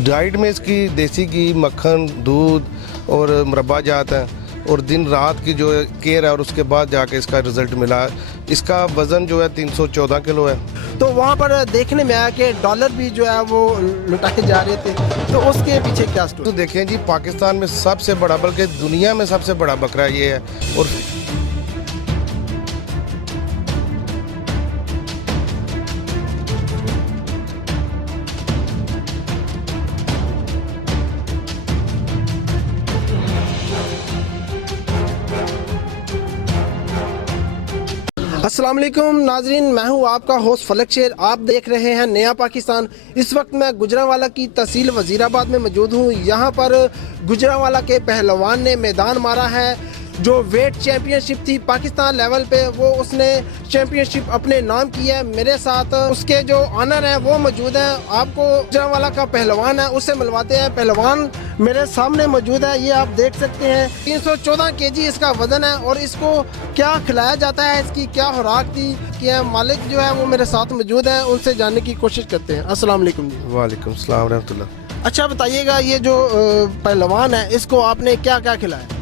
Diet में इसकी देसी घी, मक्खन, दूध और मुरब्बा जात है और दिन रात की जो केयर है और उसके बाद जाके इसका रिज़ल्ट मिला। इसका वज़न जो है 314 किलो है। तो वहाँ पर देखने में आया कि डॉलर भी जो है वो लुटाए जा रहे थे, तो उसके पीछे क्या तो स्टोरी? देखें जी, पाकिस्तान में सबसे बड़ा, बल्कि दुनिया में सबसे बड़ा बकरा ये है। और अस्सलाम वालेकुम नाजरीन, मैं हूं आपका होस्ट फलक शेर। आप देख रहे हैं नया पाकिस्तान। इस वक्त मैं गुजरांवाला की तहसील वजीराबाद में मौजूद हूं। यहां पर गुजरांवाला के पहलवान ने मैदान मारा है। जो वेट चैंपियनशिप थी पाकिस्तान लेवल पे, वो उसने चैंपियनशिप अपने नाम की है। मेरे साथ उसके जो ऑनर हैं वो मौजूद हैं। आपको गुजरांवाला का पहलवान है उससे मिलवाते हैं। पहलवान मेरे सामने मौजूद है, ये आप देख सकते हैं। 314 केजी इसका वजन है और इसको क्या खिलाया जाता है, इसकी क्या खुराक थी, कि मालिक जो है वो मेरे साथ मौजूद है, उनसे जानने की कोशिश करते हैं। अस्सलाम वालेकुम जी। वालेकुम सलाम रहमतुल्लाह। अच्छा बताइएगा, ये जो पहलवान है इसको आपने क्या क्या खिलाया?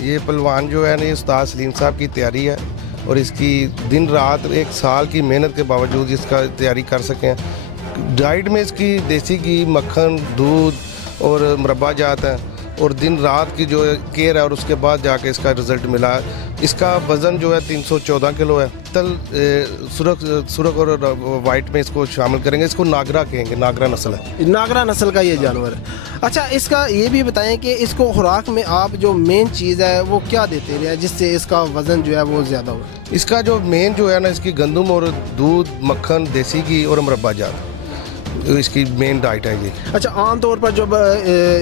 ये पहलवान जो है ना, ये उस्ताद सलीम साहब की तैयारी है और इसकी दिन रात 1 साल की मेहनत के बावजूद इसका तैयारी कर सकें। डाइट में इसकी देसी घी, मक्खन, दूध और मुरब्बा जात है और दिन रात की जो केयर है और उसके बाद जाके इसका रिज़ल्ट मिला। इसका वज़न जो है 314 किलो है। तल सुरख और वाइट में इसको शामिल करेंगे। इसको नागरा कहेंगे, नागरा नस्ल है। नागरा नस्ल का ये जानवर है। अच्छा, इसका ये भी बताएं कि इसको खुराक में आप जो मेन चीज़ है वो क्या देते हैं जिससे इसका वज़न जो है वो ज़्यादा हो? इसका जो मेन जो है ना, इसकी गंदम और दूध, मक्खन, देसी घी और मुरब्बा जात इसकी मेन डाइट है ये। अच्छा, आम तौर पर जब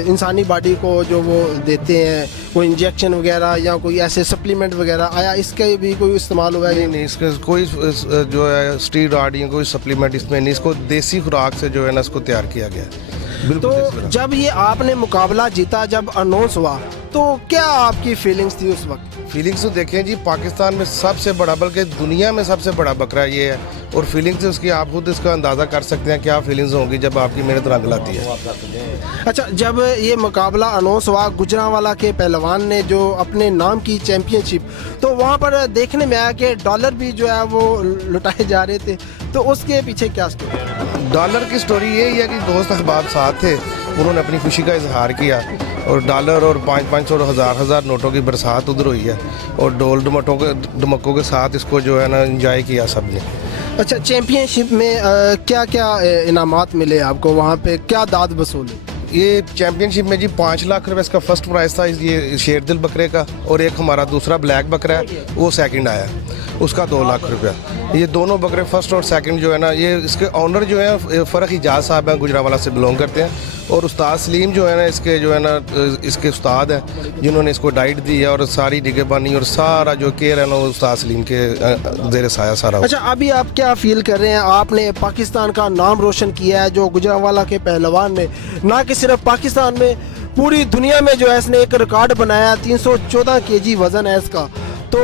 इंसानी बॉडी को जो वो देते हैं कोई इंजेक्शन वगैरह या कोई ऐसे सप्लीमेंट वगैरह आया, इसका भी कोई इस्तेमाल हुआ है? नहीं, इसका कोई जो है स्टीरॉयड या कोई सप्लीमेंट इसमें नहीं। इसको देसी खुराक से जो है ना इसको तैयार किया गया है। तो जब ये आपने मुकाबला जीता, जब अनाउंस हुआ, तो क्या आपकी फीलिंग्स थी उस वक्त? फीलिंग्स तो देखें जी, पाकिस्तान में सबसे बड़ा, बल्कि दुनिया में सबसे बड़ा बकरा ये है और फीलिंग्स उसकी आप खुद इसका अंदाज़ा कर सकते हैं क्या फीलिंग्स होंगी जब आपकी मेहनत रंग लाती है। अच्छा, जब ये मुकाबला अनाउंस हुआ, गुजरांवाला के पहलवान ने जो अपने नाम की चैंपियनशिप, तो वहाँ पर देखने में आया कि डॉलर भी जो है वो लुटाए जा रहे थे, तो उसके पीछे क्या स्टोरी? डॉलर की स्टोरी यही है कि दोस्त अहबाब साथ थे, उन्होंने अपनी खुशी का इजहार किया और डॉलर और 500 और हज़ार नोटों की बरसात उधर हुई है और डोल डमकों के साथ इसको जो है ना इंजॉय किया सबने। अच्छा, चैंपियनशिप में क्या क्या इनामात मिले आपको? वहाँ पे क्या दाद वसूली? ये चैंपियनशिप में जी 5 लाख रुपए इसका फर्स्ट प्राइज़ था, ये शेरदिल बकरे का, और एक हमारा दूसरा ब्लैक बकरा है वो सेकंड आया, उसका 2 लाख रुपया। ये दोनों बकरे फर्स्ट और सेकंड जो है ना, ये इसके ऑनर जो है फ़रख इजाज़ साहब हैं, गुजरांवाला से बिलोंग करते हैं। और उस्ताद सलीम जो है ना, इसके जो है ना इसके उस्ताद हैं जिन्होंने इसको डाइट दी है और सारी निगहबानी और सारा जो केयर है ना वो उस्ताद सलीम के ज़ेर साया सारा। अच्छा, अभी आप क्या फील कर रहे हैं? आपने पाकिस्तान का नाम रोशन किया है, जो गुजरांवाला के पहलवान ने ना कि सिर्फ पाकिस्तान में, पूरी दुनिया में जो है इसने एक रिकॉर्ड बनाया। 314 केजी वजन है इसका। तो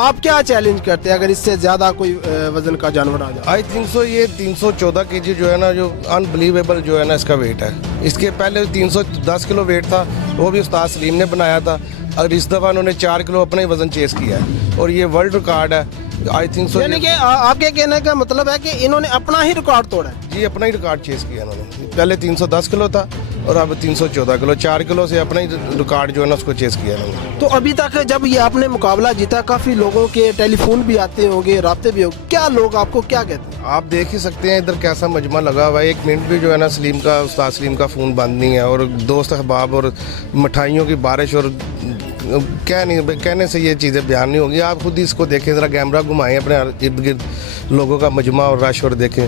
आप क्या चैलेंज करते हैं अगर इससे ज़्यादा कोई वजन का जानवर आ जाए? आई थिंक सो ये 314 केजी जो है ना, जो अनबिलीवेबल जो है ना इसका वेट है। इसके पहले 310 किलो वेट था, वो भी उस्ताद सलीम ने बनाया था, और इस दफ़ा उन्होंने 4 किलो अपना ही वजन चेस किया है और ये वर्ल्ड रिकॉर्ड है। आई थिंक सो, यानी कि आपके कहने का मतलब है कि इन्होंने अपना ही रिकॉर्ड तोड़ा है? जी, अपना ही रिकॉर्ड चेस किया इन्होंने। पहले 310 किलो था और अब 314 किलो, 4 किलो से अपना ही रिकॉर्ड जो है ना उसको चेस किया इन्होंने। तो अभी तक जब ये आपने मुकाबला जीता, काफ़ी लोगों के टेलीफोन भी आते होंगे, राब्ते भी होंगे, क्या लोग आपको क्या कहते हैं? आप देख ही सकते हैं इधर कैसा मजमा लगा हुआ है। 1 मिनट भी जो है ना सलीम का, उस्ताद सलीम का फ़ोन बंद नहीं है और दोस्त अहबाब और मिठाइयों की बारिश, और कहने से ये चीज़ें बयान नहीं होंगी। आप खुद ही इसको देखें, ज़रा कैमरा घुमाएं अपने इर्द गिर्द लोगों का मजमा और रश और देखें,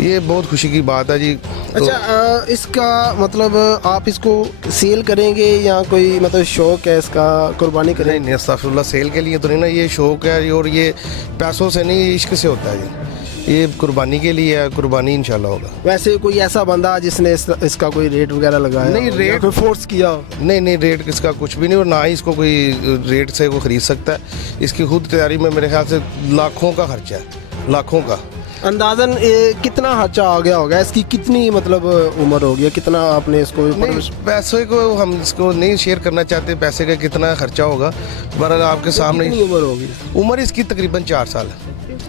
ये बहुत खुशी की बात है जी। अच्छा, इसका मतलब आप इसको सेल करेंगे या कोई मतलब शौक है इसका, कुर्बानी करेंगे? नहीं, अस्तगफुरुल्लाह, सेल के लिए तो नहीं ना, ये शौक है और ये पैसों से नहीं, इश्क से होता है। ये कुर्बानी के लिए है, कुर्बानी इंशाल्लाह होगा। वैसे कोई ऐसा बंदा जिसने इसका कोई रेट वगैरह लगाया? नहीं, रेट कोई फोर्स किया? नहीं, रेट इसका कुछ भी नहीं और ना ही इसको कोई रेट से वो ख़रीद सकता है। इसकी खुद तैयारी में मेरे ख्याल से लाखों का खर्चा है, लाखों का। अंदाजन कितना खर्चा आ गया होगा, इसकी कितनी मतलब उम्र हो गया, कितना आपने इसको नहीं, पैसे को हम इसको नहीं शेयर करना चाहते, पैसे का कितना खर्चा होगा, बहरहाल आपके सामने। कितनी उम्र होगी? उम्र इसकी तकरीबन 4 साल है,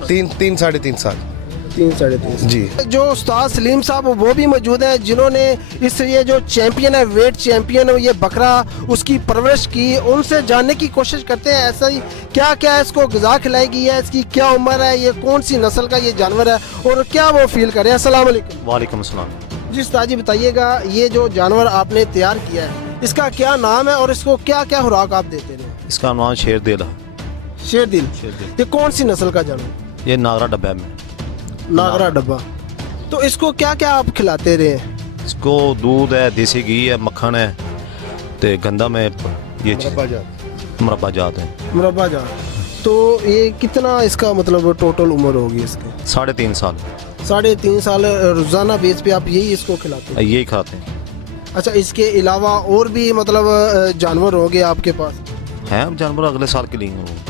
3-3.5 साल। 3-3.5 जी। जो उस्ताद सलीम साहब वो भी मौजूद हैं जिन्होंने इस ये जो चैंपियन है, वेट चैंपियन ये बकरा, उसकी परवरिश की। उनसे जानने की कोशिश करते हैं ऐसा ही क्या क्या इसको ग़िज़ा खिलाई गई है, इसकी क्या उम्र है, ये कौन सी नस्ल का ये जानवर है और क्या वो फील कर रहे हैं। अस्सलाम वालेकुम। वालेकुम अस्सलाम। जी उस्ताद जी बताइएगा, ये जो जानवर आपने तैयार किया है इसका क्या नाम है और इसको क्या क्या खुराक आप देते रहे? इसका नाम शेर दिल है। शेर दिल। शेरदिल। ये कौन सी नस्ल का जानवर? ये नागरा डब्बा में। नागरा डब्बा। तो इसको क्या क्या आप खिलाते रहे? इसको दूध है, देसी घी है, मक्खन है, ते गंदम है, ये मुरब्बा जात है। मुरब्बा जान। तो ये कितना इसका मतलब टोटल उम्र होगी इसकी? 3.5 साल। 3.5 साल। रोजाना बेस पे आप यही इसको खिलाते हैं? यही खाते हैं। अच्छा, इसके अलावा और भी मतलब जानवर होंगे आपके पास? हैं जानवर अगले साल के लिए हैं।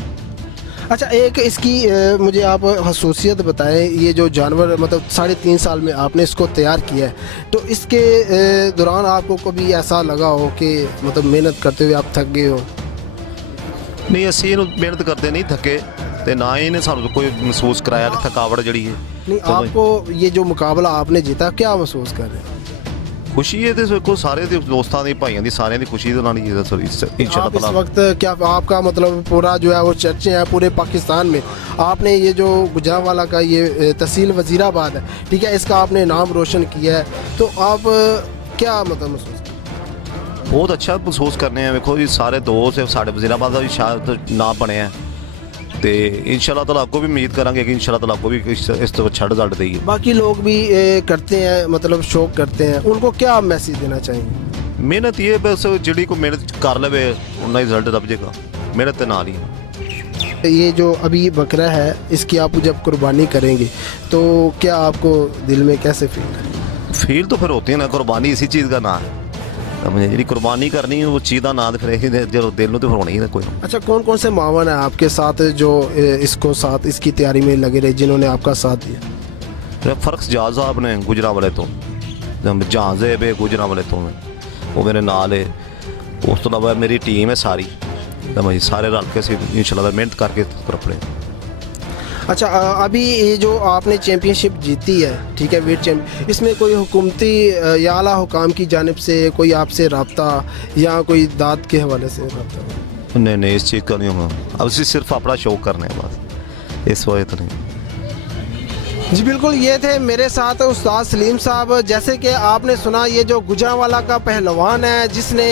अच्छा, एक इसकी मुझे आप खसूसियत बताएं, ये जो जानवर मतलब 3.5 साल में आपने इसको तैयार किया है, तो इसके दौरान आपको कभी ऐसा लगा हो कि मतलब मेहनत करते हुए आप थक गए हो? नहीं, ਅਸੀਂ ਇਹਨੂੰ ਮਿਹਨਤ ਕਰਦੇ ਨਹੀਂ ਥੱਕੇ ਤੇ ਨਾ ਹੀ ਇਹਨੇ ਸਾਨੂੰ ਕੋਈ ਮਹਿਸੂਸ ਕਰਾਇਆ ਕਿ ਥਕਾਵਟ ਜਿਹੜੀ ਹੈ। नहीं, आपको ये जो मुकाबला आपने जीता क्या महसूस कर रहे हैं? खुशी है ਤੇ ਦੇਖੋ ਸਾਰੇ ਦੇ ਦੋਸਤਾਂ ਦੀ ਭਾਈਆਂ ਦੀ ਸਾਰਿਆਂ ਦੀ ਖੁਸ਼ੀ ਦੇ ਨਾਲ ਹੀ आप इस इंशाल्लाह। वक्त क्या आपका मतलब पूरा जो है वो चर्चे हैं पूरे पाकिस्तान में, आपने ये जो गुजरांवाला का ये तहसील वजीराबाद है, ठीक है, इसका आपने नाम रोशन किया है, तो आप क्या मतलब महसूस? ਬਹੁਤ ਅੱਛਾ ਮਹਿਸੂਸ ਕਰਨੇ ਆ। ਵੇਖੋ ਜੀ ਸਾਰੇ ਦੋਸਤ ਸਾਡੇ ਵਜ਼ੀਰਾਬਾਦ ਦਾ ਵੀ ਸ਼ਾਇਦ ਨਾਮ ਬਣਿਆ ਤੇ ਇਨਸ਼ਾਅੱਲਾ ਤਾਲਾ ਅੱਗੋਂ ਵੀ ਉਮੀਦ ਕਰਾਂਗੇ ਕਿ ਇਨਸ਼ਾਅੱਲਾ ਤਾਲਾ ਅੱਗੋਂ ਵੀ ਇਸ ਤੋਂ ਛੱਡ ਛੱਡ ਦੇਈਏ। बाकी लोग भी करते हैं मतलब शौक करते हैं, उनको क्या आप मैसेज देना चाहेंगे? ਮਿਹਨਤ ਇਹ ਬਸ ਜਿਹੜੀ ਕੋਈ ਮਿਹਨਤ ਕਰ ਲਵੇ ਉਹਨਾਂ ਹੀ ਰਿਜ਼ਲਟ ਲੱਭ ਜਾਏਗਾ, ਮਿਹਨਤ ਦੇ ਨਾਲ ਹੀ। ये जो अभी बकरा है इसकी आप जब कुर्बानी करेंगे तो क्या आपको दिल में कैसे फील है? फील तो फिर होती है ना, कुर्बानी इसी चीज़ का नाम है। समझे, जी कुर्बानी करनी है वो चीज़ का नाम फिर जो दिल में तो फिर होनी ही ना कोई। अच्छा, कौन कौन से मावन है आपके साथ जो इसको साथ इसकी तैयारी में लगे रहे, जिन्होंने आपका साथ दिया? फिर फर्क जहाज साहब ने गुजरांवाले तो जहाज है बे गुजरांवाले तो वो मेरे नाल है। उस तो इलावा मेरी टीम है सारी, समझ सारे रल के इंशाल्लाह मेहनत करके करपड़े। अच्छा, अभी ये जो आपने चैम्पियनशिप जीती है, ठीक है, वेट चैम्पियन, इसमें कोई हुकूमती या आला हुकाम की जानिब से कोई आपसे रब्ता या कोई दाद के हवाले से रब्ता? नहीं नहीं, इस चीज़ का नहीं होगा। अब इसी सिर्फ अपना शौक करना है बस, इस वजह तो नहीं। जी बिल्कुल, ये थे मेरे साथ उस्ताद सलीम साहब। जैसे कि आपने सुना, ये जो गुजरांवाला का पहलवान है जिसने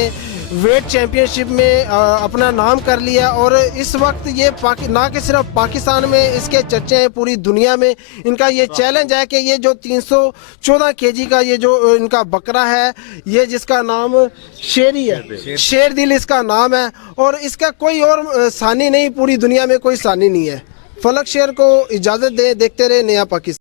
वेट चैम्पियनशिप में अपना नाम कर लिया और इस वक्त ये ना कि सिर्फ पाकिस्तान में इसके चर्चे हैं, पूरी दुनिया में इनका ये चैलेंज है कि ये जो 314 केजी का ये जो इनका बकरा है, ये जिसका नाम शेरी है, शेर दिल इसका नाम है और इसका कोई और सानी नहीं, पूरी दुनिया में कोई सानी नहीं है। फलक शेर को इजाज़त दे, देखते रहे नया पाकिस्तान।